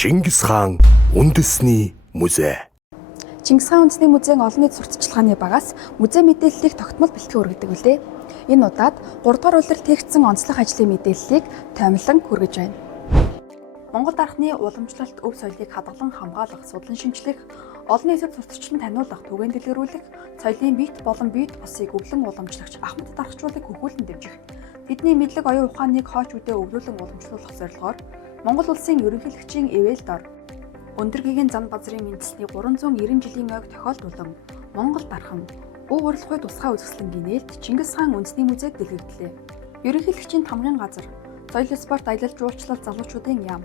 Чингис хаан үндэсний музей. Чингис хаан үндэсний музейн олон нийт сурталчилгааны багаас музей мэдээллийг тогтмол бэлтгэн хүргэдэг үлээ. Энэ удаад 3 дугаар улиралд хийгдсэн онцлог ажлын мэдээллийг томилон хүргэж байна. Монгол дархны уламжлалт өв соёлыг хадгалан хамгаалах, судлан шинжлэх, олон нийтэд сурталчлан таниулах, түгээн дэлгэрүүлэх, соёлын бит болон бит бусыг өвлөн уламжлагч Ахмад дархчуулыг хөгжүүлэн дэмжих, бидний мэдлэг оюун ухааныг хойч үдээ өвлүүлэн уламжлуулах зорилгоор Монгол улсын ерөнхийлөгчийн ивэл дор өндөр гэгээн зан базрын үндэсний 390 жилийн ойг тохиолдуулан Монгол дархан өв урлагүй тусгай үзэсгэлэнгийн нээлт Чингис хаан үндэсний музейд дэлгэгдлээ. Ерөнхийлөгчийн тамгын газар, соёл спорт аялал жуулчлал залуучуудын яам,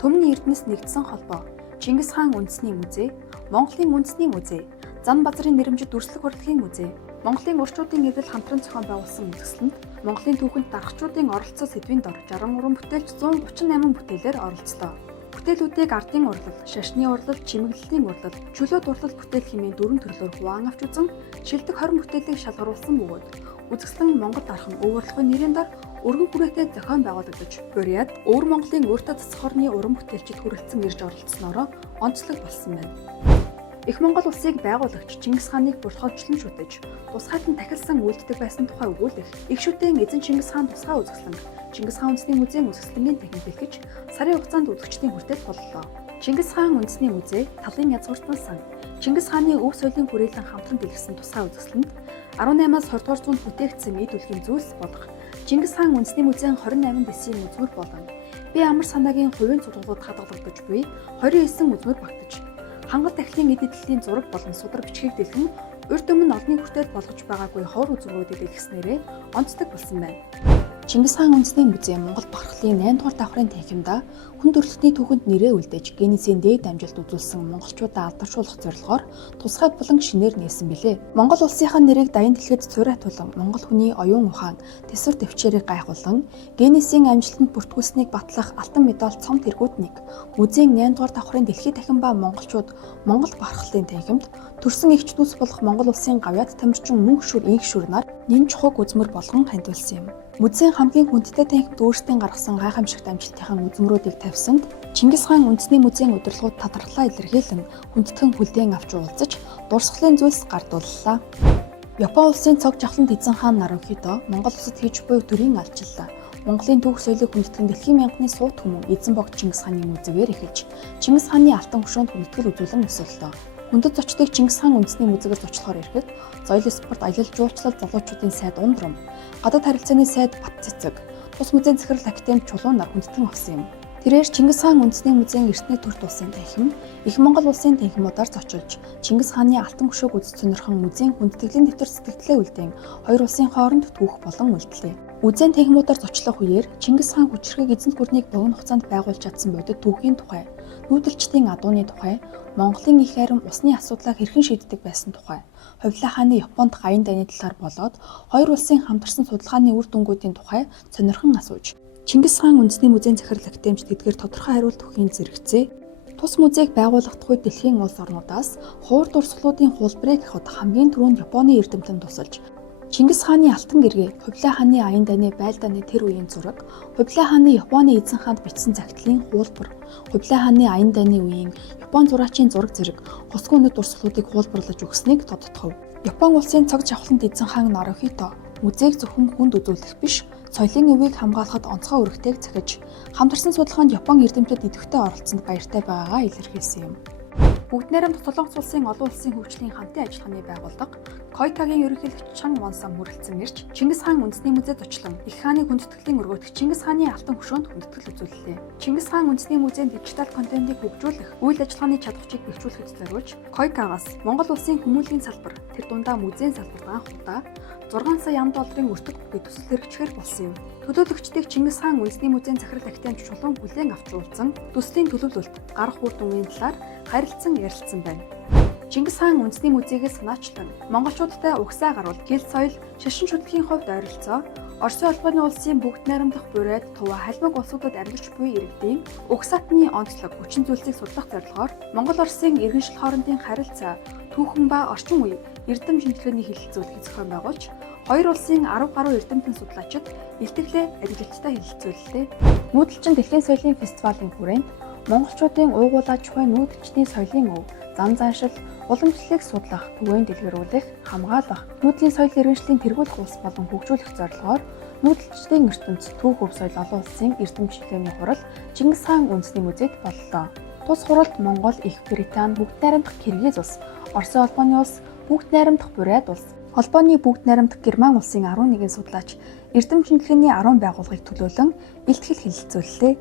Төмөн Эрдэнэс нэгдсэн холбоо, Чингис хаан үндэсний музей, Монголын үндэсний музей, зан базрын нэрэмжит дүрслэг урлагийн музей, Монголын урчуудын эврэл хамтран зохион байгуулсан үзэсгэлэнт Монголын түүхэнд дархчдын оролцол сэдвийн дор 63 бүтээлч 138 бүтээлээр оролцлоо. Бүтээлүүдийг ардын урлал, шашны урлал, чимэглэлийн урлал, чөлөөт урлал бүтээл хэмээн 4 төрлөөр хуваан авч үзэн шилдэг 20 бүтээлийг шалгаруулсан бөгөөд үзэсгэлэн Монгол дархан өв урлагын нэрийн дор өргөн хүрээтэй зохион байгуулагдаж, Буриад өвөр Монголын өөртөө засах орны уран бүтээлчид хүрэлцэн ирж оролцсноороо онцлог болсон байна. Их Монгол улсыг байгуулагч Чингис хааныг бурхалчлан шүтэж, тусгайтан тахилсан үйлддэг байсан тухай өгүүлэх, их шүтэн эзэн Чингис хаан тусгай үзэсгэлэн, Чингис хаан үндэсний музейн үзэсгэлэнгийн техник бэлгэж, сарын хугацаанд үзэгчдийн хүртэл боллоо. Чингис хаан үндэсний музей, талын язгууртан сан, Чингис хааны өв соёлын хүрээлэн хамтран дэлгэсэн тусгай үзэсгэлэнд 18-аас 20 дугаар зуунд бүтээгдсэн эд үлгийн зүйлс болох Чингис хаан үндэсний музейн 28 дэсийн үзмөр болон бие амар санаагийн хувийн зургууд хадгалагдаж буй 29 үзмөр багтаж, хангал дахлын эд эдлийн зураг болон судар бичгийг дэлгэн урд өмнө олонний хүртэл болгож байгаагүй ховор үзмрүүдийг дэлгэснээрээ онцлог болсон байна. Чингис хаан үндэсний музей Монгол бархлын 8 дугаар давхрын танхимдаа хүн төрөлхтний түүхэнд нэрээ үлдээж генисийн дээд амжилт үзүүлсэн монголчуудаа алдаршуулах зорилгоор тусгай булан шинээр нээсэн билээ. Монгол улсынхаа нэрийг даян дэлхийд цуурайтуулан монгол хүний оюун ухаан, тэсвэр төвчээрийг гайхуулан генисийн амжилтанд бүртгүүлсэнийг батлах алтан медаль цом тэргүүднийг музейн 8 дугаар давхрын дэлхийн танхим ба монголчууд Монгол бархлын танхимд төрсэн эгч дүүс болох Монгол улсын гавьяат тамирчин мөн гүшүүр инх гүшүүр нар нэн чухаг үзмэр болгон хандуулсан юм. Музейн хамгийн хүндтэй танхимд өөрсдийн гаргасан гайхамшигт амжилтынхаа үзмрүүдийг тавьсанд Чингис хаан үндэсний музейн удирдлагууд татварлаа илэрхийлэн хүндтгэн хүлээн авч уулзаж дурсгалын зүйлс гардууллаа. Япон улсын цог жавхланд эзэн хаан Нарухито Монгол улсад хийж буй төрийн алчиллаа. Монголын түүх соёлыг хүндэтгэн дэлхийн мянганы сууд хүмүүн эзэн богд Чингис хааны музейгээр эхэлж Чингис хааны алтан хөшөөнд хүндэтгэл үзүүлэн өсөлтөө. Хүндэт зочдыг Чингис хаан үндэсний музейгээр зочлохоор ирэхэд соёл спорт аялал жуулчлал залуучуудын сайд Ундрам, гадаад харилцааны сайд Бат цэцэг, тус музейн захирал академи чулуун нар хүндэтгэн авсан юм. Тэрээр Чингис хаан үндэсний музейн эртний төрт улсын танхим, Их Монгол улсын танхимудаар зочилж Чингис хааны алтан хөшөөг үзэж сонирхон музейн хүндэтгэлийн дэвтэр сэтгэлдээ үлдээн хоёр улсын хооронд түүх болон үлдлээ. Музейн танхимудаар зочлох үеэр Чингис хаан хүчрхэг эзэнт гүрнийг богино хугацаанд байгуулж чадсан бодит түүхийн тухай, нүүдэлчдийн адууны тухай, Монголын их арим усны асуудлаа хэрхэн шийддэг байсан тухай, Хувлаа хааны Японд гаян дайны талаар болоод хоёр улсын хамтарсан судалгааны үр дүнгуудын тухай сонирхон асууж, Чингис хаан үндэсний музейн захирал академид тэдгээр тодорхой хариулт өгөхийн зэрэгцээ. Тус музейг байгуулагдах үед дэлхийн улс орнуудаас хуур дурсгалуудын хуулбарыг авахд хамгийн түрүүнд Японы эрдэмтэн тусалж, Чингис хааны алтан гэргээ, Хувлаа хааны аян дайны байлдааны тэр үеийн зураг, Хувлаа хааны Японы эзэн хаанд бичсэн загтлын хуулбар, Хувлаа хааны аян дайны үеийн Япон зураачийн зураг зэрэг хосгоо нүд дурсгалуудыг хуулбарлаж өгснийг тодтогов. Япон улсын цог жавхланд эзэн хаан Нарухито музейг зөвхөн хүнд үзүүлэх биш, соёлын өвийг хамгаалахад онцгой үүрэгтэйг захиж, хамтарсан судалгаанд Япон эрдэмтэд идэвхтэй оролцсонд баяртай байгаагаа илэрхийлсэн юм. Бүгд найрамд Солонгос улсын олон улсын хөгжлийн хамтын ажиллагааны байгууллага Койкагийн ерөнхийлөгч Чан Вонсан хүрэлцэн ирж Чингис хаан үндэсний музейд очлон их хааны хүндэтгэлийн өргөдөх Чингис хааны алтан хөшөөнд хүндэтгэл үзүүллээ. Чингис хаан үндэсний музейн дижитал контентыг хөгжүүлэх, үйл ажиллагааны чадварчийг бэхжүүлэхэд зориулж Койкагаас Монгол улсын хүмүүлийн салбар, тэр дундаа музейн салбарт анх удаа 6 сая $, өртөг бүхий төсөл хэрэгжихэр болсон юм. Төлөөлөгчдийг Чингис хаан үндэсний музейн захирал академи чулуун хүлээн авч уулзсан төслийн төлөвлөлт, гарах үр дүнгийн талаар харилцан ярилцсан байна. Чингис хаан үндэсний музейгээс санаачлан монголчуудтай угсаа гаруул, гэл соёл, шашин шүтлэгийн хувьд ойролцоо, Оросын улбаны улсын бүгд найрамдах Буриад, Тува, халимаг улсуудад амьдарч буй иргэдийн угсаатны онцлог, хүчин зүйлсийг судлах зорилгоор Монгол Оросын иргэншил хоорондын харилцаа, түүхэн ба орчин үе эрдэм шинжилгээний хэлэлцүүлгийг зохион байгуулж, хоёр улсын 10 гаруй эрдэмтэн судлаачид илтгэлээ ажилтнуудтай хэлэлцүүллээ. Нүүдэлчин дэлхийн соёлын фестивалийн хүрээнд Монголчуудын уугуулаа чухай нүүдэлчний соёлын өв, зам заншил, уламжлалыг судлах, түгээн дэлгэрүүлэх, хамгаалах, нүүдлийн соёл иргэншлийн тэргуулах улс болон хөгжүүлэх зорилгоор нүүдэлчдийн ертөнц түүх өв соёл олон улсын эрдэмчлэгээний хурал Чингис хаан үндэсний музейд боллоо. Тус хуралд Монгол, Их Британи, Бүгд найрамдах Киргиз улс, Оросын холбооны улс, Бүгд найрамдах Бурайд улс, Холбооны Бүгд найрамдах Герман улсын 11 судлаач эрдэм шинжилгээний 10 байгууллагыг төлөөлөн илтгэл хэлэлцүүллээ.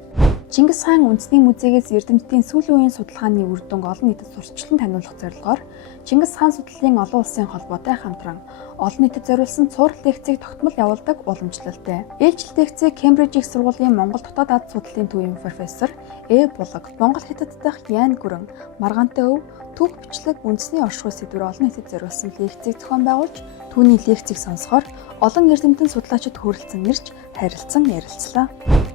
Чингис хаан үндэсний музейгээс эрдэмтдийн сүүлийн үеийн судалгааны үр дүнг олон нийтэд сурталчлан таниулах зорилгоор Чингис хаан судлалын олон улсын холбоотой хамтран олон нийтэд зориулсан цуврал лекцийг тогтмол явуулдаг уламжлалтай. Ээлжил лекцийг Кембриж их сургуулийн Монгол дотоод ад судлалын төвийн профессор Булаг, Монгол Хятад дахь Ян Гүрэн, Маргаантай өв, түүх бичлэг үндэсний оршихуй сэдвээр олон нийтэд зориулсан лекцийг зохион байгуулж, түүний лекцийг сонсохоор олон эрдэмтэн судлаачид хүрэлцэн ирж харилцан ярилцлаа.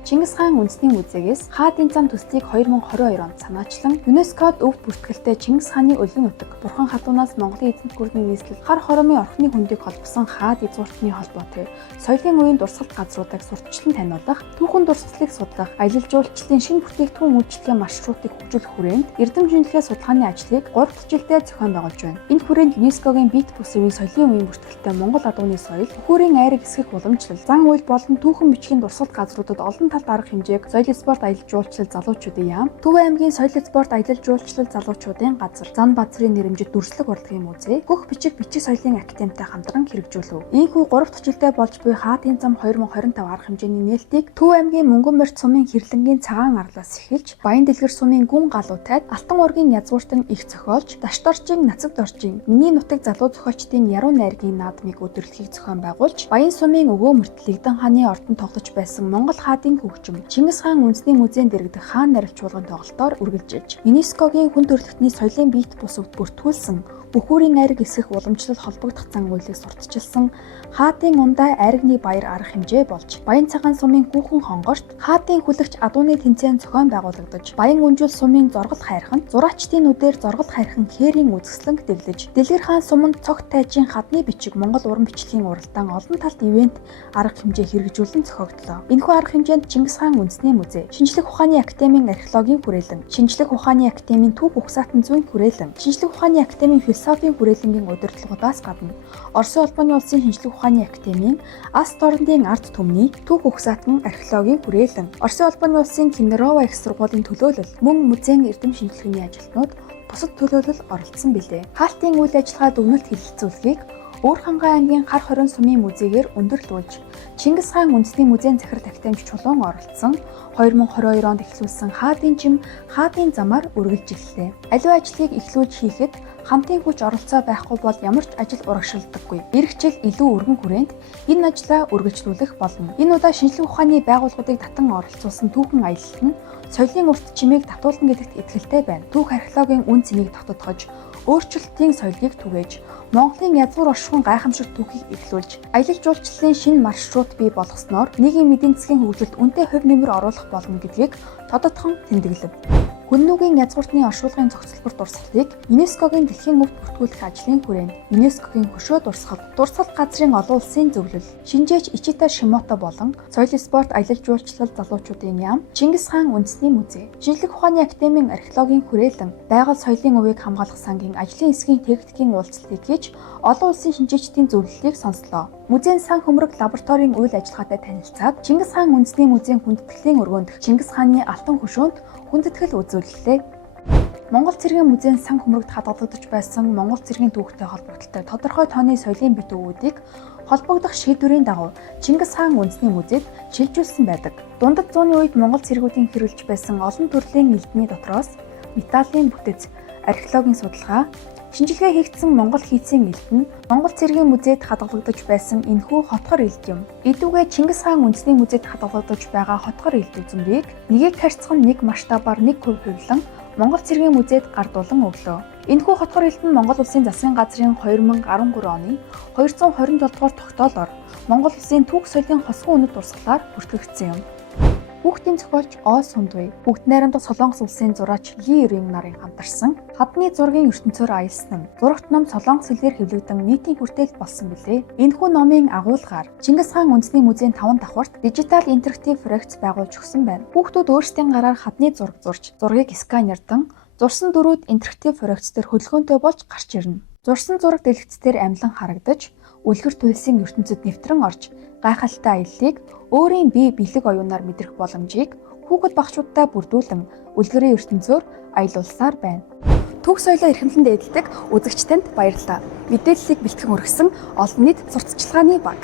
Чингис хаан үндэсний музейгээс хаадын зам төслийг 2022 онд санаачлан ЮНЕСКОд өвд бүртгэлтэй Чингис хааны өлгөн нутаг, Бурхан хатуунаас Монголын эзэнт гүрний нийслэл, хар хоромын орхины хөндийг холбосон хаад эзүүртний холбоотой соёлын үеийн дурсгалт газруудыг сурталчлан таниулах, түүхэн дурсгалыг судлах, аялал жуулчлалын шинэ бүтээгдэхүүн үйлчлэгээ маршрутыг хөгжүүлэх хүрээнд эрдэм шинжилгээ судалгааны ажлыг 3 жилдээ зохион байгуулж байна. Энэ хүрээнд ЮНЕСКОгийн Бит бүсийн соёлын үеийн бүртгэлтэй Монгол адууны соёл, бүхүүрийн айраг эсгэх уламжлал, зан үйл болон түүхэн бичгийн дурсгалт газруудад олон талд арга хэмжээг соёл спорт аялал жуулчлал залуучуудын яам, Төв аймгийн соёл спорт аялал жуулчлал залуучуудын газар, Зан Базрын нэрэмжит дүрслэг урлагийн музей, Гөх бичиг соёлын академитай хамтран хэрэгжүүлв. Ийхүү 3 дахь жилдээ болж буй хаадын зам 2025 арга хэмжээний нээлтийг Төв аймгийн Мөнгөн морьт сумын Хэрлэнгийн цагаан арлаас эхэлж, Баян дэлгэр сумын Гүн галуутайд, Алтан ургийн язгууртан их зохиолч, Дашторжийн Нацагд оржийн Миний нутаг залуу зохиолчдын яруу найргийн наадмыг өдөрлөхийг зохион байгуулж, Баян сумын Өвөө мөрт Лэгдэн хааны ордон тоглож байсан Монгол хаадын хөгжим, Чингис хаан үндэсний музейнд дэргэдэх хаан нарийн чуулган тоглолтоор үргэлжилж, ЮНЕСКОгийн хүн төрөлхтний соёлын бит бусад бүртгүүлсэн бүхүүрийн айраг эсгэх уламжлал холбогдох зан үйлийг сурталчилсан хаадын ундаа айрагны баяр арга хэмжээ болж, Баян цагаан сумын хүүхэн хонгорт хаадын хүлэгч адууны тэмцээн зохион байгуулагдаж, Баян өнжил сумын зоргол хайрханд зураачдын нүдээр зоргол хайрхан хээрийн үзэсгэлэнг дэглэж, Дэлгэр хаан суманд цогт тайжийн хадны бичиг Монгол уран бичлийн уралдаан олон талт ивент арга хэмжээ хэрэгжүүлэн зохиогдлоо. Энэхүү арга хэмжээнд Чингис хаан үндэсний музей, Шинжлэх ухааны академийн археологийн хүрээлэн, Шинжлэх ухааны академийн түүх угсаатан зүйн хүрээлэн, Шинжлэх ухааны академийн философийн хүрээлэнгийн удирдлагуудаас гадна Оросын холбооны улсын Шинжлэх ухааны академийн Ас дорндын ард түмний түүх угсаатан археологийн хүрээлэн, Оросын холбооны улсын Кемерово их сургуулийн төлөөлөл, мөн музейн эрдэм шинжилгээний ажилтнууд бусад төлөөлөл оролцсон билээ. Хаалтын үйл ажиллагаа дүгнэлт хэлэлцүүлгийг Өөр хангай аймгийн Хар хорин сумын музейгээр өндөрлүүлж, Чингис хаан үндэсний музейн захирал академич чулуун оролцсон 2022 онд эхлүүлсэн хаадын жим хаадын замаар үргэлжиллээ. Аливаа ажлыг эхлүүлж хийхэд хамтын хүч оролцоо байхгүй бол ямар ч ажил урагшилдаггүй. Ирэх жил илүү өргөн хүрээнд энэ ажлаа үргэлжлүүлэх болно. Энэ удаа шинжлэх ухааны байгууллагуудыг татан оролцуулсан түүхэн аялалт нь соёлын урт чимээг татуулна гэдэгт итгэлтэй байна. Түүх археологийн үн цэнийг тогтоохож, өөрчлөлтийн соёлыг түгээж, Монголын язгуур оршихуйн гайхамшигт түүхийг эхлүүлж, аялал жуулчлалын шинэ маршрут бий болгосноор нийгмийн эдийн засгийн хөгжилд үнэтэй хувь нэмэр оруулах болно гэдгийг тодотхон тэмдэглэв. Хүннүүгийн язгууртны оршуулгын зохицолбор дурсгалыг ЮНЕСКОгийн дэлхийн өвд бүртгүүлэх ажлын хүрээнд ЮНЕСКОгийн хөшөө дурсгалт газрын олон улсын зөвлөл, шинжээч Ичита Шимото болон соёл спорт аялал жуулчлал залуучуудын яам, Чингис хаан үндэсний музей, Шинжлэх ухааны академийн археологийн хүрээлэн, байгаль соёлын өвийг хамгаалах сангийн ажлын хэсгийн техникийн уулзалтыг хийж, олон улсын шинжээчдийн зөвлөлийг сонслоо. Музейн сан хөмрөг лабораторийн үйл ажиллагаатай танилцаад, Чингис хаан үндэсний музейн хүндэтгэлийн өргөнд Чингис хааны алтан хөшөөнд хүндэтгэл үзүүллээ. Монгол цэргийн музейн сан хөмрөгт хадгалагдаж байсан Монгол цэргийн түүхтэй холбогдолтой тодорхой тооны соёлын бит өвүүдийг холбогдох шийдвэрийн дагуу Чингис хаан үндэсний музейд шилжүүлсэн байдаг. Дундад зууны үед Монгол цэргүүдийн хэрэглэж байсан олон төрлийн элдний дотроос металлын бүтэц, археологийн судалгаа, шинжилгээ хийгдсэн Монгол хийцийн элдэн Монгол цэргийн музейд хадгалагдаж байсан энэхүү хотгор элд юм. Эдүүгээ Чингис хаан үндэсний музейд хадгалагдаж байгаа хотгор элд үзмрийг нэгийг тарьцхан нэг масштабаар 1% хувилан Монгол цэргийн музейд гардуулан өглөө. Энэхүү хотгор элд нь Монгол улсын засгийн газрын 2013 оны 227 дугаар тогтоолоор Монгол улсын түүх соёлын хосгон үнэт дурсгалаар бүртгэгдсэн юм. Хүүхдийн зохиолч О Сундуй, Бүгд найрамдах Солонгос улсын зураач Ли Юрийн нарын хамтарсан хадны зургийн ертөнцөөр аялсан зурагт ном Солонгос хэлээр хэвлэгдэн нийтийн хүртээл болсон билээ. Энэхүү номын агуулгаар Чингис хаан үндэсний музейн 5 давхарт дижитал интерактив проект байгуулж өгсөн байна. Хүүхдүүд өөрсдийн гараар хадны зураг зурж, зургийг сканердан зурсан дөрүүд интерактив проект дээр хөдөлгөөнтэй болж гарч ирнэ. Зурсан зураг дэлгэцээр амлан харагдаж, үлгэр туйлсын ертөнцид нэвтрэн орж, гайхалтай аяллыг өөрийн бие бэлэг оюунаар мэдрэх боломжийг хүүхэд багшуудтай бүрдүүлэн үлгэрийн ертөнцөөр аялуулсаар байна. Түүх соёлоо эрхэмлэн дээдэлдэг үзэгчдэнд баярлалаа. Мэдээллийг бэлтгэн өргөсөн Олон нийт сурталчилгааны баг.